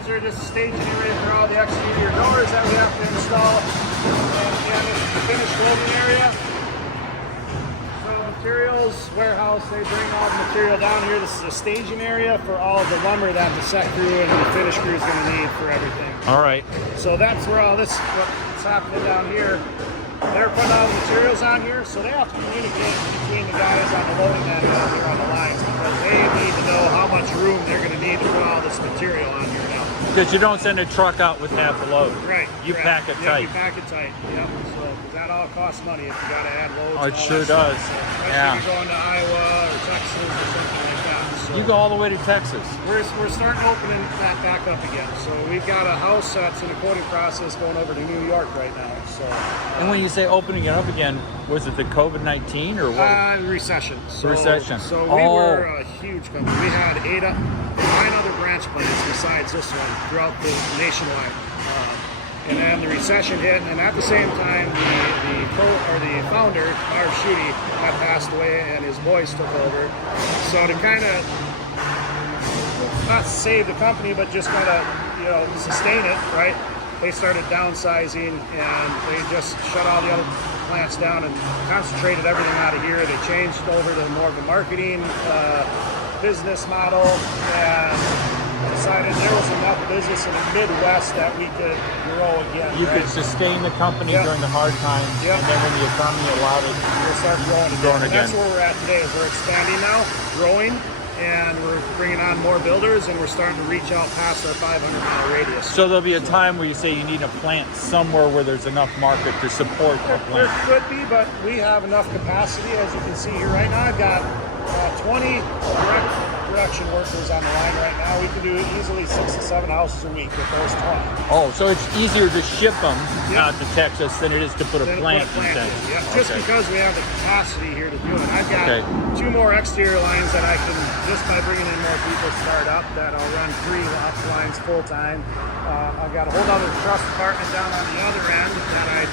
these are just staging area for all the exterior doors that we have to install. And again, this is the finished loading area. So materials, warehouse, they bring all the material down here. This is a staging area for all of the lumber that the set crew and the finish crew is going to need for everything. All right. So that's where all this, what's happening down here. They're putting all the materials on here, so they have to communicate between the guys on the loading end out here on the lines, because they need to know how much room they're going to need to put all this material on here now. Because you don't send a truck out with half a load. Right. You pack it tight. You pack it tight. Yep. So 'cause that all costs money if you got to add loads. Oh, it and all sure that does. stuff. So, especially Yeah. if you're going to Iowa or Texas or something like that. So You go all the way to Texas. we're starting opening that back up again. So we've got a house that's in the quoting process going over to New York right now. So. And when you say opening it up again, was it the COVID-19 or what? Recession. So, Recession. So we were a huge company. We had 9 other branch plants besides this one throughout the nationwide. And then the recession hit, and at the same time, the founder, Marv Schutte, had passed away, and his boys took over. So to kind of not save the company, but just kind of sustain it, right? They started downsizing, and they just shut all the other plants down and concentrated everything out of here. They changed over to more of a marketing business model, and decided there was enough business in the Midwest that we could grow again. You could sustain the company Yep. during the hard times, Yep. and then when the economy allowed it, We'll start growing again. Growing And again. that's where we're at today. Is we're expanding now, growing, and we're bringing on more builders, and we're starting to reach out past our 500-mile radius. So there'll be a time where you say you need a plant somewhere where there's enough market to support a There plant. could be, but we have enough capacity. As you can see here right now, I've got 20 production workers on the line right now. We can do easily 6 to 7 houses a week with those 20. Oh, so it's easier to ship them Yep. out to Texas than it is to put a Then plant put a in plant Texas. in. Yeah, just Okay. because we have the capacity here to do it. I've got Okay. 2 more exterior lines that I can, just by bringing in more people, start up, that I'll run 3 lines full time. I've got a whole other truss department down on the other end that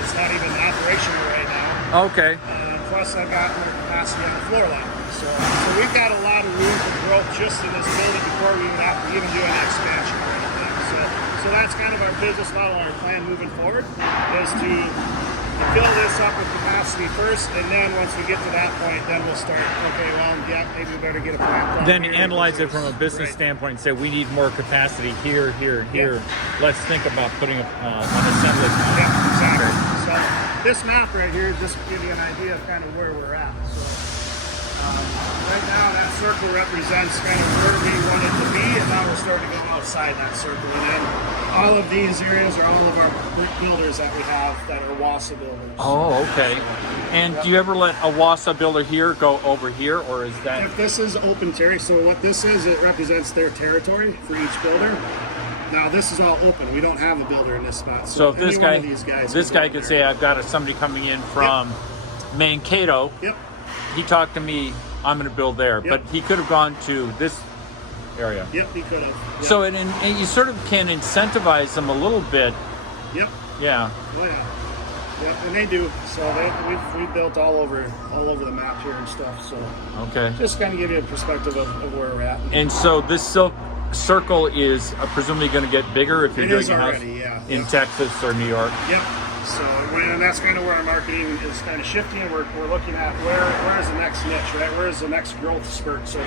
it's not even operational right now. Okay. Plus I've got more capacity on the floor line. So we've got a lot of room for growth just in this building before we even have to even do an expansion or anything. So that's kind of our business model, our plan moving forward, is to fill this up with capacity first, and then once we get to that point, then we'll start, okay, well, yeah, maybe we better get a plant. Then analyze it from a business standpoint and say we need more capacity here, here, here. Let's think about putting an assembly plant. Yeah, exactly. So this map right here just to give you an idea of kind of where we're at. So right now that circle represents kind of where we want it to be, and now we're starting to go outside that circle. And then all of these areas are all of our brick builders that we have that are Wausau builders. Oh, okay. And do you ever let a Wausau builder here go over here, or is that? If this is open territory, so what this is, it represents their territory for each builder. Now this is all open. We don't have a builder in this spot. So if any this one guy, of these guys could say, I've got somebody coming in from Mankato. Yep. He talked to me. I'm going to build there, but he could have gone to this area. Yep, he could have. Yep. So and you sort of can incentivize them a little bit. Yep. Yeah. Oh yeah. Yep, and they do. So we've built all over the map here and stuff. So Okay. just kind of give you a perspective of where we're at. And so this circle is presumably going to get bigger if you're It doing is a house already, yeah. in Yep. Texas or New York. Yep. So and that's kind of where our marketing is kind of shifting. We're looking at where is the next niche, right? Where is the next growth spurt? So